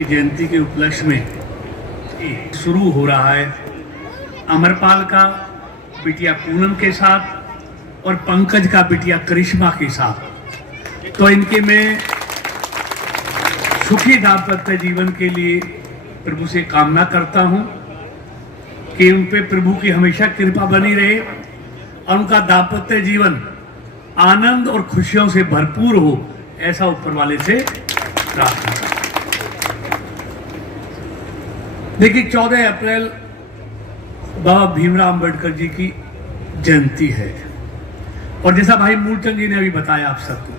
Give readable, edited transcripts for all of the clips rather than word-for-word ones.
जयंती के उपलक्ष्य में शुरू हो रहा है अमरपाल का बिटिया पूनम के साथ और पंकज का बिटिया करिश्मा के साथ। तो इनके मैं सुखी दाम्पत्य जीवन के लिए प्रभु से कामना करता हूं कि उन पे प्रभु की हमेशा कृपा बनी रहे और उनका दाम्पत्य जीवन आनंद और खुशियों से भरपूर हो, ऐसा ऊपर वाले से प्रार्थना करता हूं। देखिए 14 अप्रैल बाबा भीमराव अंबेडकर जी की जयंती है और जैसा भाई मूलचंद जी ने अभी बताया आप सबको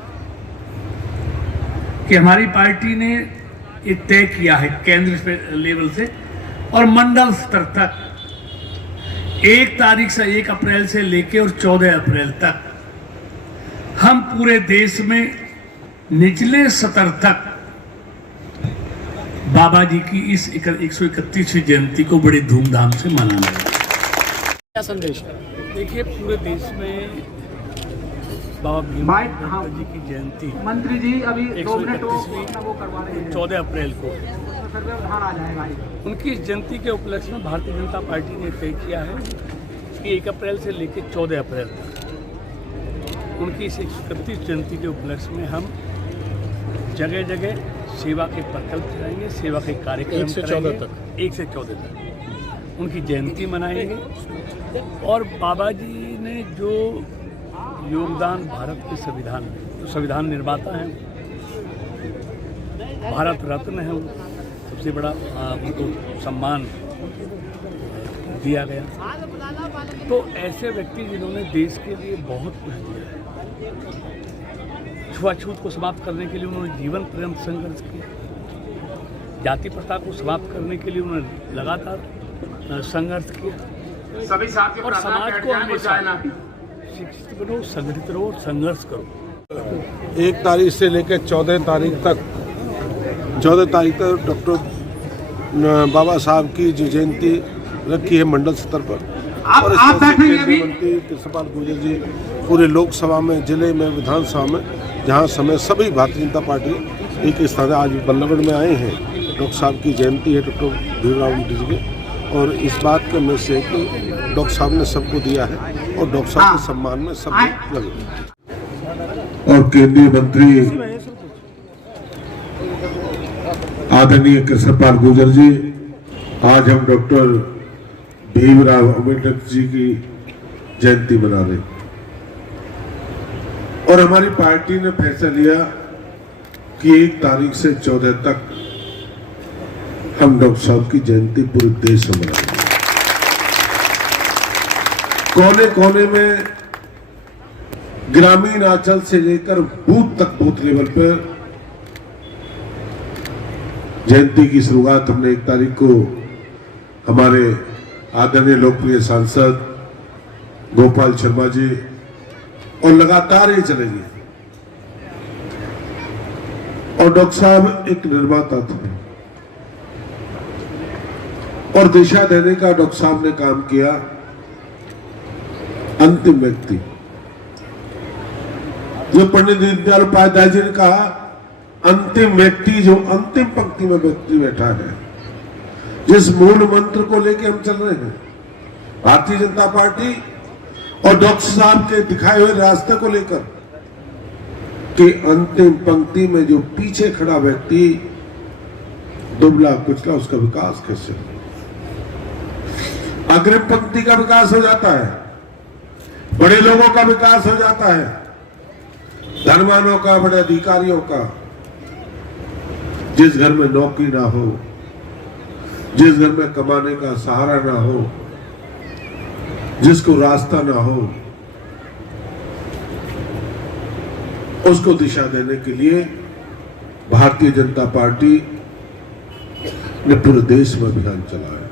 कि हमारी पार्टी ने ये तय किया है केंद्र लेवल से और मंडल स्तर तक 1 तारीख से 1 अप्रैल से लेकर और 14 अप्रैल तक हम पूरे देश में निचले स्तर तक बाबा जी की इस 131वीं जयंती को बड़े धूमधाम से मनाना है। क्या संदेश है? देखिए पूरे देश में बाबा भीमराव जी की जयंती मंत्री जी अभी 14 अप्रैल को उनकी इस जयंती के उपलक्ष्य में भारतीय जनता पार्टी ने तय किया है कि 1 अप्रैल से लेकर 14 अप्रैल तक उनकी इस 131 जयंती के उपलक्ष्य में हम जगह जगह सेवा के प्रकल्प चलाएंगे, सेवा के कार्यक्रम 1 से 14 तक 1 से 14 तक उनकी जयंती मनाएंगे। और बाबा जी ने जो योगदान भारत के संविधान में, तो संविधान निर्माता हैं, भारत रत्न है, सबसे बड़ा उनको सम्मान दिया गया। तो ऐसे व्यक्ति जिन्होंने देश के लिए बहुत कुछ दिया है, छुआछूत को समाप्त करने के लिए उन्होंने जीवन पर्यंत संघर्ष किया, जाति प्रथा को समाप्त करने के लिए उन्होंने लगातार संघर्ष किया सभी साथी और समाज को हमेशा शिक्षित बनो, संगठित रहो, संघर्ष करो। 1 तारीख से लेकर 14 तारीख तक डॉक्टर बाबा साहब की जो जयंती रखी है मंडल स्तर पर और इस केंद्रीय मंत्री कृष्णपाल गुर्जर जी पूरे लोकसभा में, जिले में, विधानसभा में जहाँ समय सभी भारतीय जनता पार्टी एक स्थान आज बल्लभगढ़ में आए हैं। डॉक्टर साहब की जयंती है, डॉक्टर भीमराव अम्बेडकर जी की, और इस बात का मैसेज है कि डॉक्टर साहब ने सबको दिया है और डॉक्टर साहब के सम्मान में सब लगे। और केंद्रीय मंत्री आदरणीय कृष्णपाल गुर्जर जी, आज हम डॉक्टर भीमराव अम्बेडकर जी की जयंती मना रहे और हमारी पार्टी ने फैसला लिया कि 1 तारीख से 14 तक हम डॉक्टर साहब की जयंती पूरे देश में मनाएंगे। कोने कोने में ग्रामीण अंचल से लेकर बूथ तक, बूथ लेवल पर जयंती की शुरुआत हमने 1 तारीख को हमारे आदरणीय लोकप्रिय सांसद गोपाल शर्मा जी, और लगातार ये चलेगी। और डॉक्टर साहब एक निर्माता थे और दिशा देने का डॉक्टर साहब ने काम किया। अंतिम व्यक्ति जो पंडित दीनदयाल उपाध्याय जी ने कहा, अंतिम व्यक्ति जो अंतिम पंक्ति में व्यक्ति बैठा है, जिस मूल मंत्र को लेकर हम चल रहे हैं, भारतीय जनता पार्टी और डॉक्टर साहब के दिखाए हुए रास्ते को लेकर कि अंतिम पंक्ति में जो पीछे खड़ा व्यक्ति दुबला कुचला, उसका विकास कैसे हो, अग्रिम पंक्ति का विकास हो जाता है, बड़े लोगों का विकास हो जाता है, धनवानों का, बड़े अधिकारियों का। जिस घर में नौकरी ना हो, जिस घर में कमाने का सहारा ना हो, जिसको रास्ता ना हो, उसको दिशा देने के लिए भारतीय जनता पार्टी ने पूरे देश में अभियान चलाया।